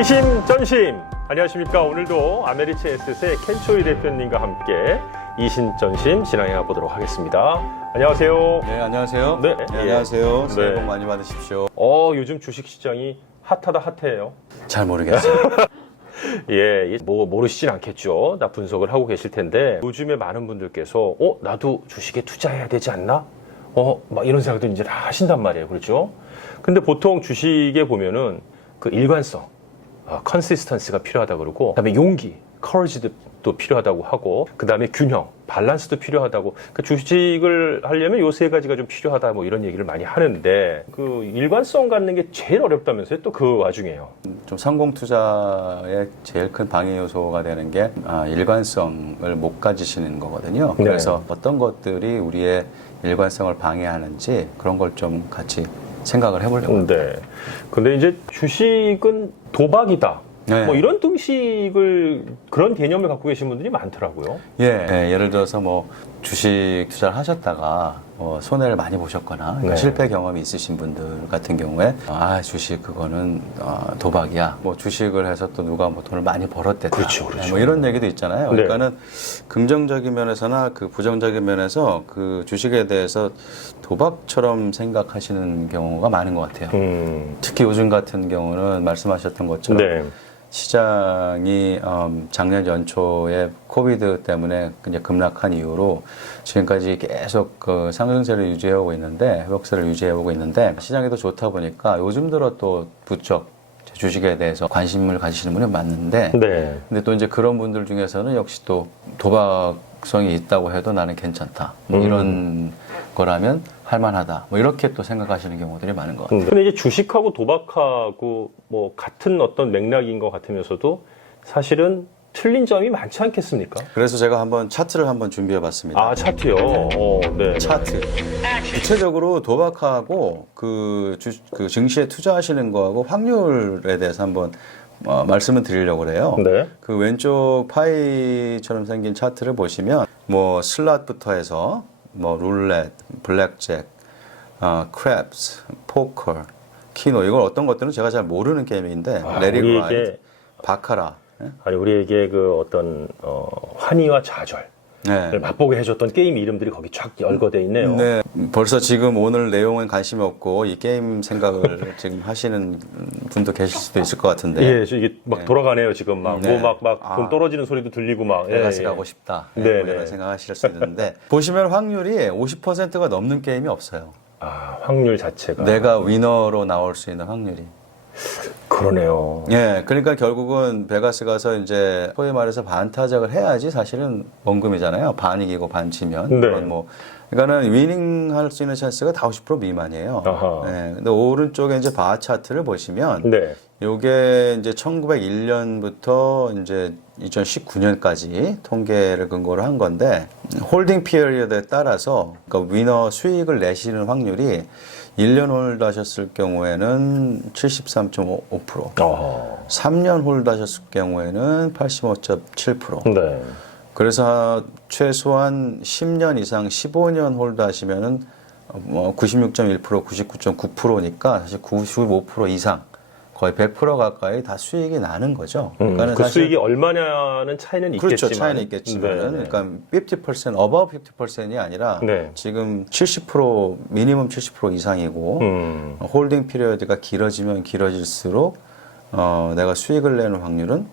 이심전심 안녕하십니까. 오늘도 아메리체 에셋의 켄초이 대표님과 함께 이심전심 진행해 보도록 하겠습니다. 안녕하세요. 네, 안녕하세요. 네, 안녕하세요. 새해 복 네. 많이 받으십시오. 요즘 주식시장이 핫하다 핫해요. 잘 모르겠어요. 예, 뭐 모르시진 않겠죠. 나 분석을 하고 계실 텐데 요즘에 많은 분들께서 나도 주식에 투자해야 되지 않나? 막 이런 생각들 이제 다 하신단 말이에요. 그렇죠? 근데 보통 주식에 보면은 그 일관성, 컨시스턴스가 필요하다 그러고, 그다음에 용기, 커리지도 필요하다고 하고, 그다음에 균형, 밸런스도 필요하다고. 그 주식을 하려면 요 세 가지가 좀 필요하다 뭐 이런 얘기를 많이 하는데, 그 일관성 갖는 게 제일 어렵다면서요? 또 그 와중에요. 좀 성공 투자의 제일 큰 방해 요소가 되는 게 일관성을 못 가지시는 거거든요. 네. 그래서 어떤 것들이 우리의 일관성을 방해하는지 그런 걸 좀 같이 생각을 해보려고 합니다. 네. 근데 이제 주식은 도박이다. 네. 뭐 이런 등식을, 그런 개념을 갖고 계신 분들이 많더라고요. 예를 들어서 뭐 주식 투자를 하셨다가 손해를 많이 보셨거나 그러니까 네. 실패 경험이 있으신 분들 같은 경우에 주식 그거는 도박이야. 뭐 주식을 해서 또 누가 뭐 돈을 많이 벌었댔다. 그렇죠. 뭐 이런 얘기도 있잖아요. 네. 그러니까는 긍정적인 면에서나 그 부정적인 면에서 그 주식에 대해서 도박처럼 생각하시는 경우가 많은 것 같아요. 특히 요즘 같은 경우는 말씀하셨던 것처럼 네. 시장이 작년 연초에 코비드 때문에 이제 급락한 이후로 지금까지 계속 그 상승세를 유지해오고 있는데, 회복세를 유지해오고 있는데, 시장이 더 좋다 보니까 요즘 들어 또 부쩍 주식에 대해서 관심을 가지시는 분이 많은데, 네. 근데 또 이제 그런 분들 중에서는 역시 또 도박성이 있다고 해도 나는 괜찮다. 뭐 이런 거라면 할만하다. 뭐 이렇게 또 생각하시는 경우들이 많은 것 같아요. 근데 이제 주식하고 도박하고 뭐 같은 어떤 맥락인 것 같으면서도 사실은 틀린 점이 많지 않겠습니까? 그래서 제가 한번 차트를 한번 준비해 봤습니다. 차트요? 네. 차트. 구체적으로 도박하고 그 증시에 투자하시는 거하고 확률에 대해서 한번 말씀을 드리려고 그래요. 네. 그 왼쪽 파이처럼 생긴 차트를 보시면 뭐 슬롯부터 해서 뭐 룰렛, 블랙잭, 크랩스, 포커, 키노, 이걸 어떤 것들은 제가 잘 모르는 게임인데 레리그라이트, 바카라. 우리에게 그 어떤 환희와 좌절을 네. 맛보게 해줬던 게임 이름들이 거기 쫙 열거돼 있네요. 네, 벌써 지금 오늘 내용은 관심이 없고 이 게임 생각을 지금 하시는 분도 계실 수도 있을 것 같은데. 예, 이게 막 돌아가네요 지금 막 네. 뭐 막 돈 떨어지는 소리도 들리고 막. 베가스 가고 싶다. 네, 뭐 이런 네. 생각하실 수 있는데 보시면 확률이 50%가 넘는 게임이 없어요. 확률 자체가. 내가 위너로 나올 수 있는 확률이. 그러네요. 예, 그러니까 결국은 베가스 가서 이제 소위 말해서 반타작을 해야지 사실은 원금이잖아요. 반 이기고 반 지면. 네. 그런 뭐. 그러니까는 위닝 할 수 있는 찬스가 다 50% 미만이에요. 아하. 예, 근데 오른쪽에 이제 바 차트를 보시면 네. 요게 이제 1901년부터 이제 2019년까지 통계를 근거로 한 건데 홀딩 피리어드에 따라서 그러니까 위너 수익을 내시는 확률이 1년 홀드 하셨을 경우에는 73.5%, 3년 홀드 하셨을 경우에는 85.7%. 네. 그래서 최소한 10년 이상 15년 홀드 하시면은 96.1%, 99.9%니까 사실 95% 이상 거의 100% 가까이 다 수익이 나는 거죠. 그러니까 그 수익이 얼마냐는 차이는 있겠지만. 그렇죠. 차이는 있겠지만. 네. 그러니까 50%, above 50%이 아니라 네. 지금 70%, 미니멈 70% 이상이고 홀딩 피리어드가 길어지면 길어질수록 내가 수익을 내는 확률은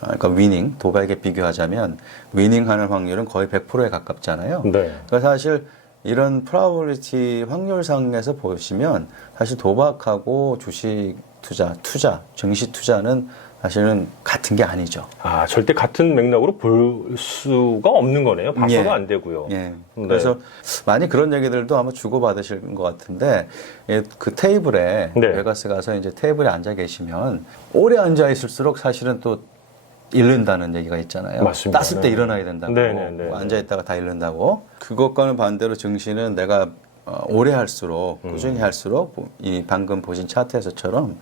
그러니까 위닝, 도박에 비교하자면 위닝하는 확률은 거의 100%에 가깝잖아요. 네. 그러니까 사실 이런 프로바빌리티 확률상에서 보시면 사실 도박하고 주식 투자, 증시 투자는 사실은 같은 게 아니죠. 절대 같은 맥락으로 볼 수가 없는 거네요. 봐서가 안 되고요. 예. 네. 그래서 많이 그런 얘기들도 아마 주고받으실 것 같은데, 그 테이블에, 네. 베가스 가서 이제 테이블에 앉아 계시면, 오래 앉아 있을수록 사실은 또 잃는다는 얘기가 있잖아요. 맞습니다. 땄을 때 일어나야 된다고. 네. 앉아 있다가 다 잃는다고. 그것과는 반대로 증시는 내가 오래 할수록, 꾸준히 할수록, 이 방금 보신 차트에서처럼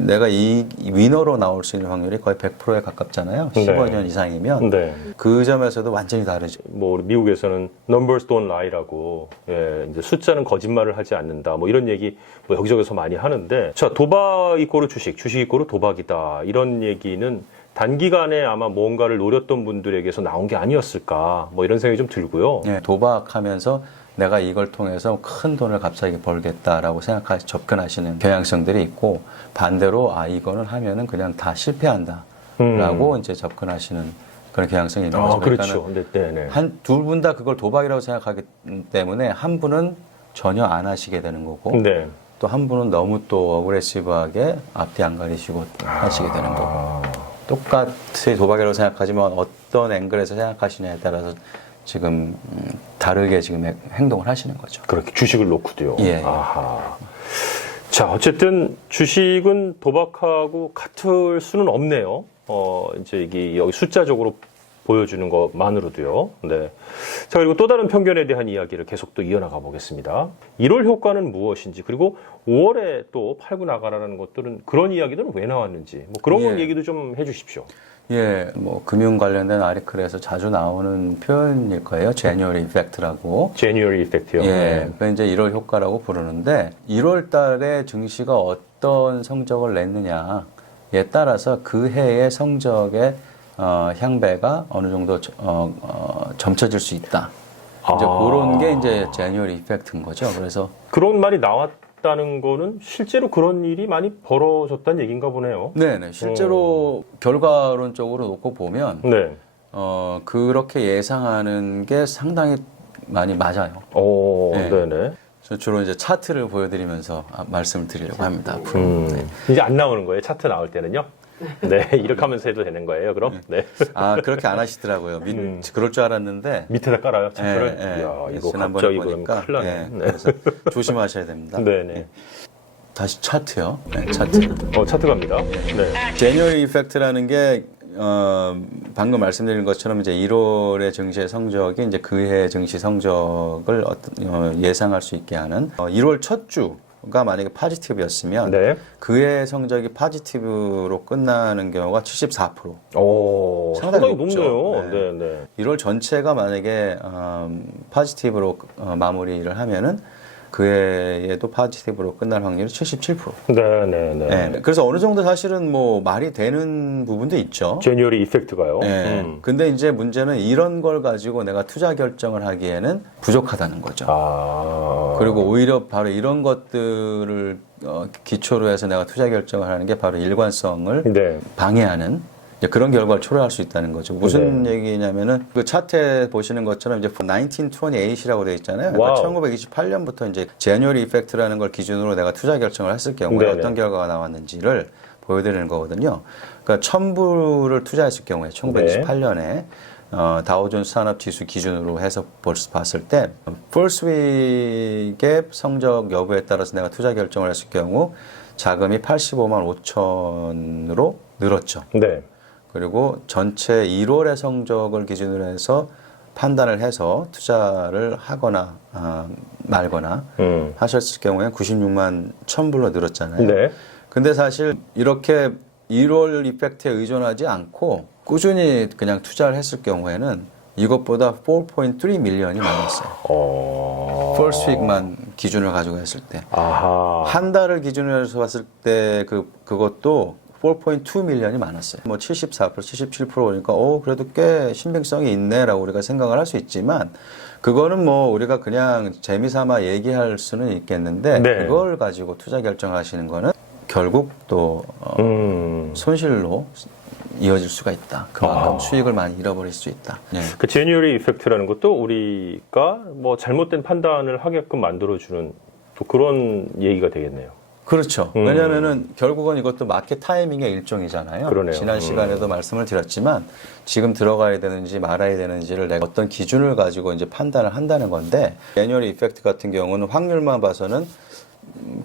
내가 이 위너로 나올 수 있는 확률이 거의 100%에 가깝잖아요. 15년 이상이면 네. 그 점에서도 완전히 다르죠. 뭐 우리 미국에서는 numbers don't lie라고 이제 숫자는 거짓말을 하지 않는다. 뭐 이런 얘기 뭐 여기저기서 많이 하는데 자 도박 이꼬르 주식, 주식 이꼬르 도박이다 이런 얘기는 단기간에 아마 뭔가를 노렸던 분들에게서 나온 게 아니었을까 뭐 이런 생각이 좀 들고요. 예, 도박하면서 내가 이걸 통해서 큰 돈을 갑자기 벌겠다라고 생각하시 접근하시는 경향성들이 있고 반대로 이거는 하면은 그냥 다 실패한다라고 이제 접근하시는 그런 경향성이 있는 거죠. 그렇죠. 네. 둘 분 다 그걸 도박이라고 생각하기 때문에 한 분은 전혀 안 하시게 되는 거고 네. 또 한 분은 너무 또 어그레시브하게 앞뒤 안 가리시고 하시게 되는 거고 똑같이 도박이라고 생각하지만 어떤 앵글에서 생각하시냐에 따라서 지금 다르게 지금 행동을 하시는 거죠. 그렇게 주식을 놓고도요. 예. 아하. 자, 어쨌든 주식은 도박하고 같을 수는 없네요. 이제 이게 여기 숫자적으로 보여주는 것만으로도요. 네. 자, 그리고 또 다른 편견에 대한 이야기를 계속 또 이어나가 보겠습니다. 1월 효과는 무엇인지, 그리고 5월에 또 팔고 나가라는 것들은 그런 이야기들은 왜 나왔는지, 뭐 그런 예. 얘기도 좀 해주십시오. 예, 뭐 금융 관련된 아리클에서 자주 나오는 표현일 거예요. January Effect라고. January Effect요. 예, 그 이제 1월 효과라고 부르는데 1월 달에 증시가 어떤 성적을 냈느냐에 따라서 그 해의 성적의 향배가 어느 정도 점쳐질 수 있다. 이제 그런 게 이제 January Effect인 거죠. 그래서 그런 말이 나왔다는 거는 실제로 그런 일이 많이 벌어졌다는 얘기인가 보네요. 네네. 실제로 결과론적으로 놓고 보면 네. 그렇게 예상하는 게 상당히 많이 맞아요. 네. 네네. 저 주로 이제 차트를 보여드리면서 말씀을 드리려고 합니다. 앞으로. 네. 이제 안 나오는 거예요? 차트 나올 때는요? 네, 이렇게 하면서 해도 되는 거예요, 그럼? 네. 그렇게 안 하시더라고요. 그럴 줄 알았는데. 밑에다 깔아요, 차트를? 예, 이야, 이거 지난번에 갑자기 그럼 보니까. 큰일 나네. 예, 네. 그래서 조심하셔야 됩니다. 네네. 예. 다시 차트요. 네, 차트. 차트 갑니다. 네. 제뉴얼리 이펙트라는 게 방금 말씀드린 것처럼 이제 1월의 증시의 성적이 이제 그해 증시 성적을 예상할 수 있게 하는 1월 첫 주가 만약에 파지티브였으면 네. 그해 성적이 파지티브로 끝나는 경우가 74%. 상당히 높죠. 높네요. 네. 네. 1월 전체가 만약에 파지티브로 마무리를 하면은 그 해에도 파지티브로 끝날 확률이 77%. 네네네. 네. 그래서 어느 정도 사실은 뭐 말이 되는 부분도 있죠. 제뉴얼리 이펙트가요? 네. 근데 이제 문제는 이런 걸 가지고 내가 투자 결정을 하기에는 부족하다는 거죠. 그리고 오히려 바로 이런 것들을 기초로 해서 내가 투자 결정을 하는 게 바로 일관성을 네. 방해하는 이제 그런 결과를 초래할 수 있다는 거죠. 무슨 얘기냐면은 그 차트에 보시는 것처럼 이제 1928이라고 되어 있잖아요. 그러니까 1928년부터 이제 제뉴얼리 이펙트라는 걸 기준으로 내가 투자 결정을 했을 경우에 네네. 어떤 결과가 나왔는지를 보여드리는 거거든요. 그러니까 1000불을 투자했을 경우에 1928년에 다우존스 산업 지수 기준으로 해서 봤을 때 퍼스트 윅의 성적 여부에 따라서 내가 투자 결정을 했을 경우 자금이 85만 5천으로 늘었죠. 네. 그리고 전체 1월의 성적을 기준으로 해서 판단을 해서 투자를 하거나 말거나 하셨을 경우에 96만 1000불로 늘었잖아요. 네. 근데 사실 이렇게 1월 이펙트에 의존하지 않고 꾸준히 그냥 투자를 했을 경우에는 이것보다 4.3 밀리언이 많았어요. 퍼스트 윅만 기준을 가지고 했을 때. 한 달을 기준으로 해서 봤을 때 그것도 4.2 밀리언이 많았어요. 뭐 74%, 77%니까 그래도 꽤 신빙성이 있네라고 우리가 생각을 할 수 있지만 그거는 뭐 우리가 그냥 재미삼아 얘기할 수는 있겠는데 네. 그걸 가지고 투자 결정하시는 거는 결국 또 손실로 이어질 수가 있다. 그만큼 수익을 많이 잃어버릴 수 있다. 네. 그 제뉴얼리 이펙트라는 것도 우리가 뭐 잘못된 판단을 하게끔 만들어주는 또 그런 얘기가 되겠네요. 그렇죠. 왜냐하면은 결국은 이것도 마켓 타이밍의 일종이잖아요. 그러네요. 지난 시간에도 말씀을 드렸지만 지금 들어가야 되는지 말아야 되는지를 내가 어떤 기준을 가지고 이제 판단을 한다는 건데 제뉴얼리 이펙트 같은 경우는 확률만 봐서는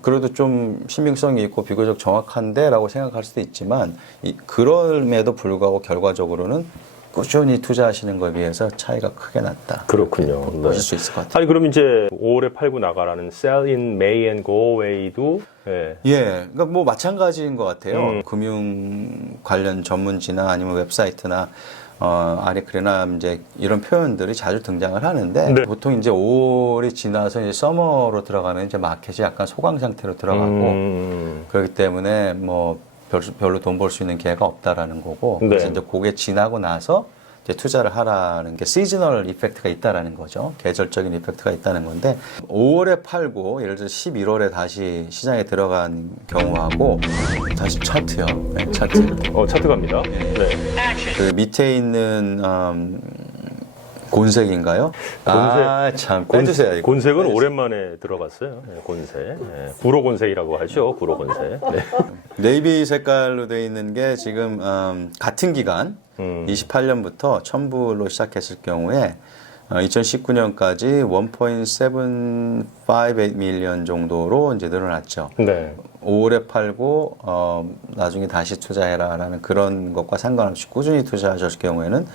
그래도 좀 신빙성이 있고 비교적 정확한데 라고 생각할 수도 있지만 그럼에도 불구하고 결과적으로는 꾸준히 투자하시는 것에 비해서 차이가 크게 났다. 그렇군요. 네. 보실 수 있을 것 같아요. 아니 그럼 이제 5월에 팔고 나가라는 Sell in May and Go Away도 예. 예, 그러니까 뭐 마찬가지인 것 같아요. 금융 관련 전문지나 아니면 웹사이트나 아리크레나 이제 이런 표현들이 자주 등장을 하는데 네. 보통 이제 5월이 지나서 이제 서머로 들어가면 이제 마켓이 약간 소강 상태로 들어가고 그렇기 때문에 뭐 별로 돈 벌 수 있는 기회가 없다라는 거고 네. 그래서 이제 그게 지나고 나서 이제 투자를 하라는 게 시즈널 이펙트가 있다라는 거죠. 계절적인 이펙트가 있다는 건데 5월에 팔고 예를 들어 11월에 다시 시장에 들어간 경우하고 다시 차트요. 네, 차트. 차트 갑니다. 네. 그 밑에 있는 곤색인가요? 참 빼주세요. 이거. 곤색은 빼주세요. 오랜만에 들어갔어요. 네, 곤색. 네, 구로 곤색이라고 하죠. 구로 곤색. 네. 네이비 색깔로 되어 있는 게 지금 같은 기간 28년부터 1000불로 시작했을 경우에 2019년까지 1.758 밀리언 정도로 이제 늘어났죠. 네. 5월에 팔고 나중에 다시 투자해라라는 그런 것과 상관없이 꾸준히 투자하셨을 경우에는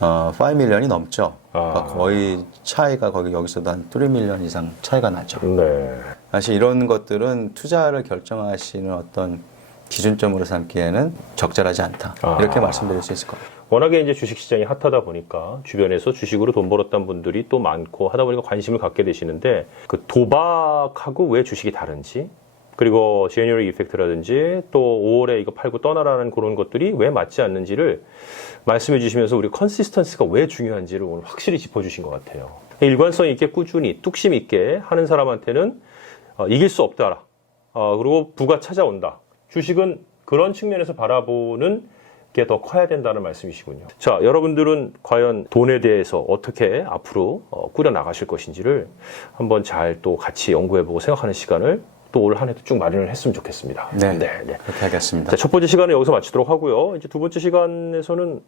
5 밀리언이 넘죠. 그러니까 거의 차이가 거기 여기서도 한 3 밀리언 이상 차이가 나죠. 네. 사실 이런 것들은 투자를 결정하시는 어떤 기준점으로 삼기에는 적절하지 않다. 이렇게 말씀드릴 수 있을 것 같아요. 워낙에 이제 주식시장이 핫하다 보니까 주변에서 주식으로 돈 벌었던 분들이 또 많고 하다 보니까 관심을 갖게 되시는데 그 도박하고 왜 주식이 다른지 그리고 제뉴얼 이펙트라든지 또 5월에 이거 팔고 떠나라는 그런 것들이 왜 맞지 않는지를 말씀해 주시면서 우리 컨시스턴스가 왜 중요한지를 오늘 확실히 짚어주신 것 같아요. 일관성 있게 꾸준히 뚝심 있게 하는 사람한테는 이길 수 없다. 그리고 부가 찾아온다. 주식은 그런 측면에서 바라보는 게 더 커야 된다는 말씀이시군요. 자, 여러분들은 과연 돈에 대해서 어떻게 앞으로 꾸려 나가실 것인지를 한번 잘 또 같이 연구해보고 생각하는 시간을 또 올 한 해도 쭉 마련을 했으면 좋겠습니다. 네. 그렇게 하겠습니다. 자, 첫 번째 시간은 여기서 마치도록 하고요. 이제 두 번째 시간에서는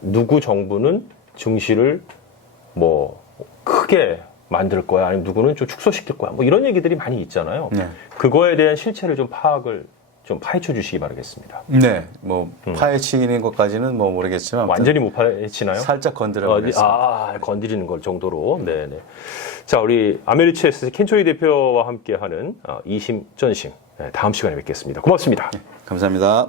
누구 정부는 증시를 뭐 크게 만들 거야, 아니면 누구는 좀 축소시킬 거야, 뭐 이런 얘기들이 많이 있잖아요. 네. 그거에 대한 실체를 좀 파악을 좀 파헤쳐 주시기 바라겠습니다. 네, 뭐 파헤치는 것까지는 뭐 모르겠지만 완전히 못 파헤치나요? 살짝 건드려 보겠습니다. 건드리는 걸 정도로. 네네. 자, 우리 아메리체스 켄초이 대표와 함께하는 이심전심 다음 시간에 뵙겠습니다. 고맙습니다. 감사합니다.